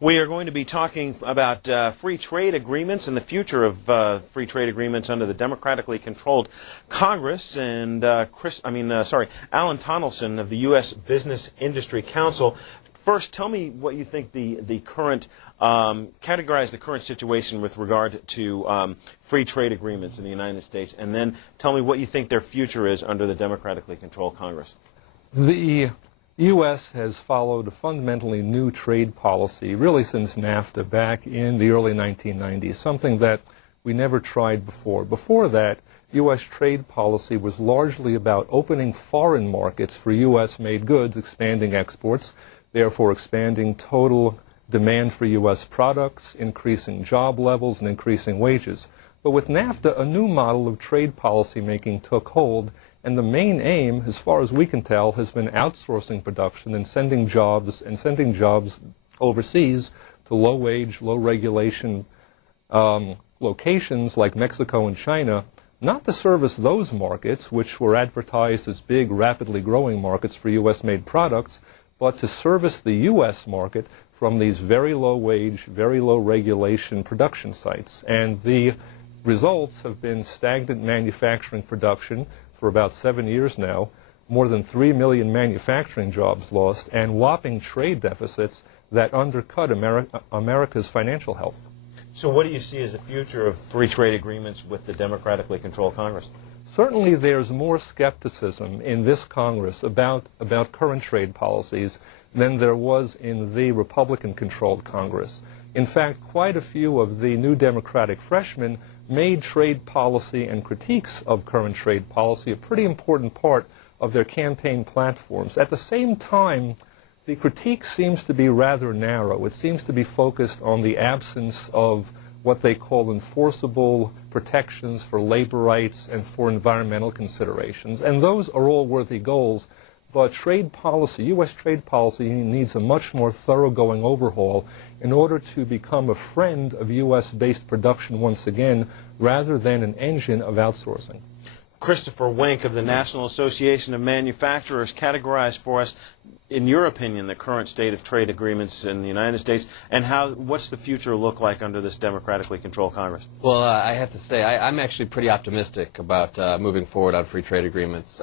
We are going to be talking about free trade agreements and the future of free trade agreements under the democratically controlled Congress. And Alan Tonelson of the U.S. Business Industry Council. First, tell me what you think the current, categorize the current situation with regard to free trade agreements in the United States, and then tell me what you think their future is under the democratically controlled Congress. The U.S. has followed a fundamentally new trade policy really since NAFTA back in the early 1990s, something that we never tried before. Before that, U.S. trade policy was largely about opening foreign markets for U.S.-made goods, expanding exports, therefore expanding total demand for U.S. products, increasing job levels, and increasing wages. But with NAFTA, a new model of trade policy making took hold, and the main aim, as far as we can tell, has been outsourcing production and sending jobs overseas to low-wage, low-regulation locations like Mexico and China, not to service those markets, which were advertised as big, rapidly growing markets for U.S.-made products, but to service the U.S. market from these very low-wage, very low-regulation production sites. And the results have been stagnant manufacturing production for about 7 years now, more than 3 million manufacturing jobs lost, and whopping trade deficits that undercut America's financial health. So what do you see as the future of free trade agreements with the democratically controlled Congress? Certainly there's more skepticism in this Congress about current trade policies than there was in the Republican-controlled Congress. In fact, quite a few of the new Democratic freshmen made trade policy and critiques of current trade policy a pretty important part of their campaign platforms. At the same time, the critique seems to be rather narrow. It seems to be focused on the absence of what they call enforceable protections for labor rights and for environmental considerations. And those are all worthy goals, but trade policy, U.S. trade policy, needs a much more thoroughgoing overhaul in order to become a friend of U.S.-based production once again, rather than an engine of outsourcing. Christopher Wink of the National Association of Manufacturers categorized for us, in your opinion, the current state of trade agreements in the United States, and what's the future look like under this democratically controlled Congress? Well, I have to say, I'm actually pretty optimistic about moving forward on free trade agreements.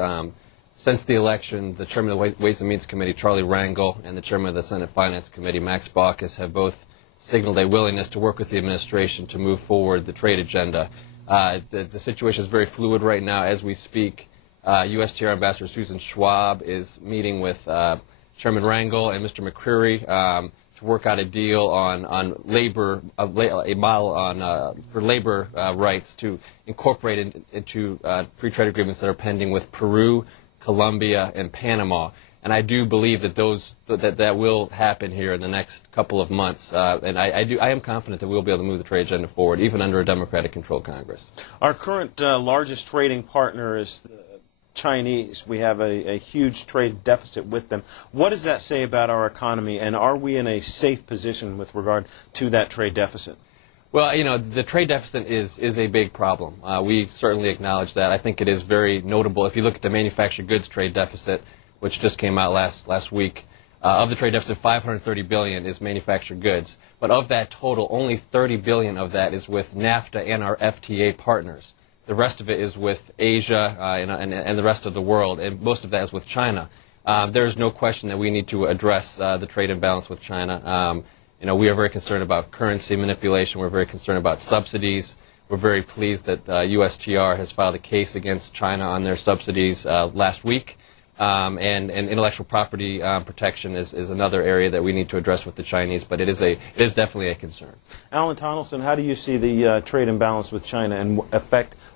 Since the election, the chairman of the Ways and Means Committee, Charlie Rangel, and the chairman of the Senate Finance Committee, Max Baucus, have both signaled a willingness to work with the administration to move forward the trade agenda. The situation is very fluid right now as we speak. USTR Ambassador Susan Schwab is meeting with Chairman Rangel and Mr. McCreary to work out a deal on labor, a model on for labor rights to incorporate into free trade agreements that are pending with Peru, Colombia, and Panama. And I do believe that that will happen here in the next couple of months. And I am confident that we'll be able to move the trade agenda forward, even under a Democratic-controlled Congress. Our current largest trading partner is the Chinese. We have a huge trade deficit with them. What does that say about our economy, and are we in a safe position with regard to that trade deficit? Well, you know, the trade deficit is a big problem. We certainly acknowledge that. I think it is very notable. If you look at the manufactured goods trade deficit, which just came out last week, of the trade deficit, $530 billion is manufactured goods. But of that total, only $30 billion of that is with NAFTA and our FTA partners. The rest of it is with Asia and the rest of the world, and most of that is with China. There is no question that we need to address the trade imbalance with China. You know, we are very concerned about currency manipulation. We're very concerned about subsidies. We're very pleased that USTR has filed a case against China on their subsidies last week. And intellectual property protection is another area that we need to address with the Chinese, but it is definitely a concern. Alan Tonelson, how do you see the trade imbalance with China, and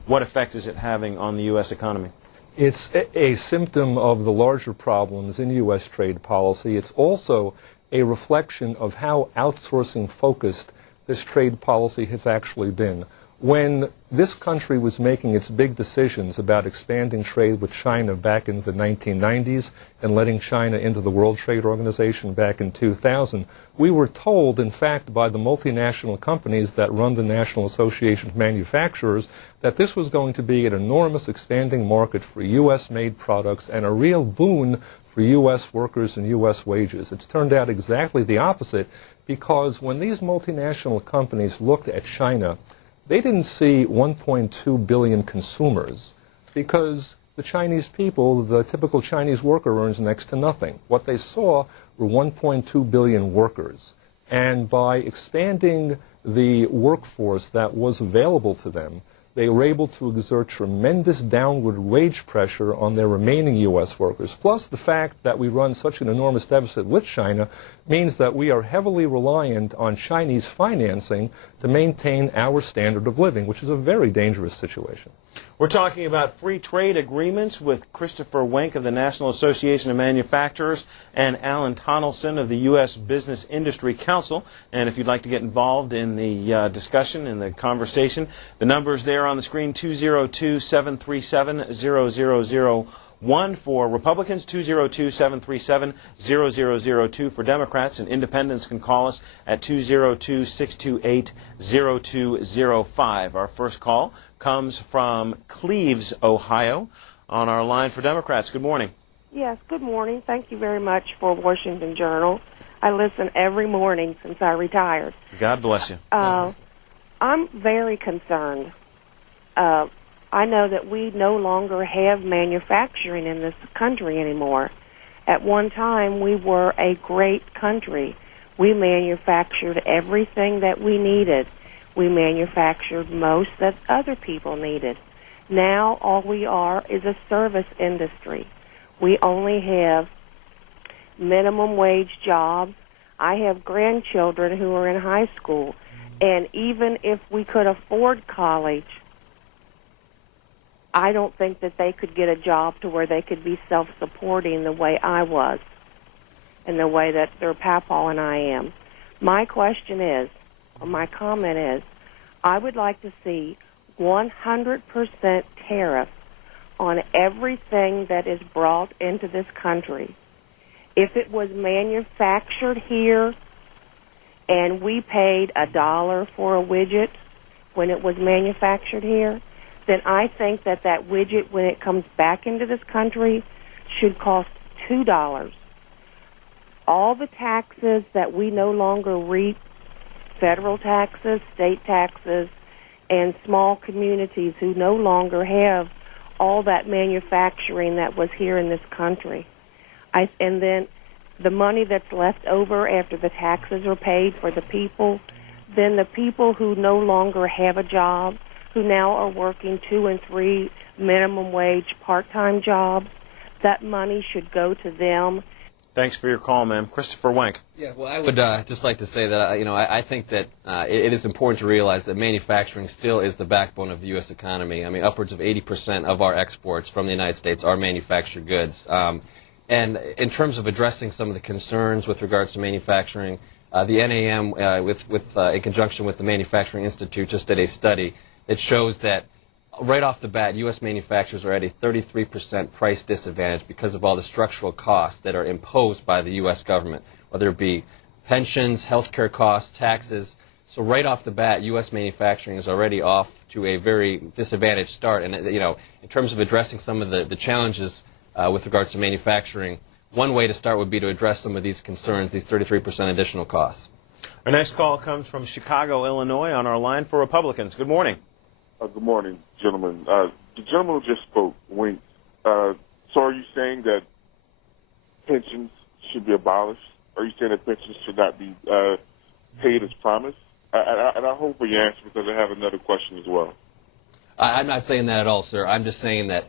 what effect is it having on the U.S. economy? It's a symptom of the larger problems in U.S. trade policy. It's also a reflection of how outsourcing-focused this trade policy has actually been. When this country was making its big decisions about expanding trade with China back in the 1990s and letting China into the World Trade Organization back in 2000, we were told, in fact, by the multinational companies that run the National Association of Manufacturers, that this was going to be an enormous expanding market for U.S.-made products and a real boon for U.S. workers and U.S. wages. It's turned out exactly the opposite, because when these multinational companies looked at China, they didn't see 1.2 billion consumers, because the Chinese people, the typical Chinese worker, earns next to nothing. What they saw were 1.2 billion workers. And by expanding the workforce that was available to them, they were able to exert tremendous downward wage pressure on their remaining U.S. workers. Plus, the fact that we run such an enormous deficit with China means that we are heavily reliant on Chinese financing to maintain our standard of living, which is a very dangerous situation. We're talking about free trade agreements with Christopher Wenk of the National Association of Manufacturers and Alan Tonelson of the U.S. Business Industry Council. And if you'd like to get involved in the discussion, in the conversation, the number's there on the screen, 202-737-0001 for Republicans, 202-737-0002 for Democrats, and independents can call us at 202-628-0205. Our first call comes from Cleves, Ohio, on our line for Democrats. Good morning. Yes, good morning. Thank you very much for Washington Journal. I listen every morning since I retired. God bless you. I'm very concerned. I know that we no longer have manufacturing in this country anymore. At one time, we were a great country. We manufactured everything that we needed. We manufactured most that other people needed. Now all we are is a service industry. We only have minimum wage jobs. I have grandchildren who are in high school, and even if we could afford college, I don't think that they could get a job to where they could be self-supporting the way I was and the way that their papaw and I am. My question is, or my comment is, I would like to see 100% tariff on everything that is brought into this country. If it was manufactured here and we paid $1 for a widget when it was manufactured here, then I think that that widget, when it comes back into this country, should cost $2. All the taxes that we no longer reap, federal taxes, state taxes, and small communities who no longer have all that manufacturing that was here in this country. And then the money that's left over after the taxes are paid for the people, then the people who no longer have a job, who now are working 2 and 3 minimum wage part-time jobs, that money should go to them. Thanks for your call, ma'am. Christopher Wenk. Yeah, well, I would just like to say that, I think that it is important to realize that manufacturing still is the backbone of the U.S. economy. I mean, upwards of 80% of our exports from the United States are manufactured goods. And in terms of addressing some of the concerns with regards to manufacturing, the NAM, in conjunction with the Manufacturing Institute, just did a study that shows that right off the bat, U.S. manufacturers are at a 33% price disadvantage because of all the structural costs that are imposed by the U.S. government, whether it be pensions, health care costs, taxes. So right off the bat, U.S. manufacturing is already off to a very disadvantaged start. And, in terms of addressing some of the challenges with regards to manufacturing, one way to start would be to address some of these concerns, these 33% additional costs. Our next call comes from Chicago, Illinois, on our line for Republicans. Good morning. Good morning, gentlemen. The gentleman who just spoke, Wink. So are you saying that pensions should be abolished? Are you saying that pensions should not be paid as promised? And I hope for your answer, because I have another question as well. I'm not saying that at all, sir. I'm just saying that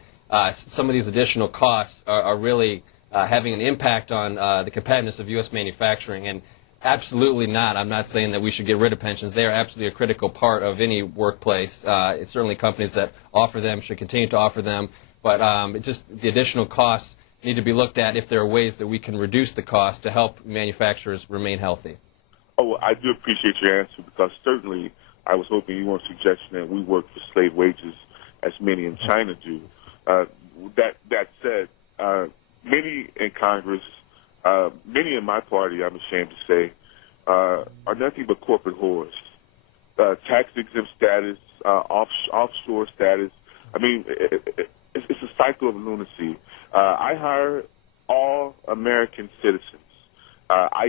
some of these additional costs are really having an impact on the competitiveness of U.S. manufacturing, and absolutely not. I'm not saying that we should get rid of pensions. They are absolutely a critical part of any workplace. It's certainly companies that offer them should continue to offer them, but just the additional costs need to be looked at if there are ways that we can reduce the cost to help manufacturers remain healthy. Oh, well, I do appreciate your answer, because certainly I was hoping you weren't suggesting that we work for slave wages as many in China do. That said, many in Congress, many in my party, I'm ashamed to say, are nothing but corporate whores. Tax-exempt status, offshore status. I mean, it's a cycle of lunacy. I hire all American citizens. I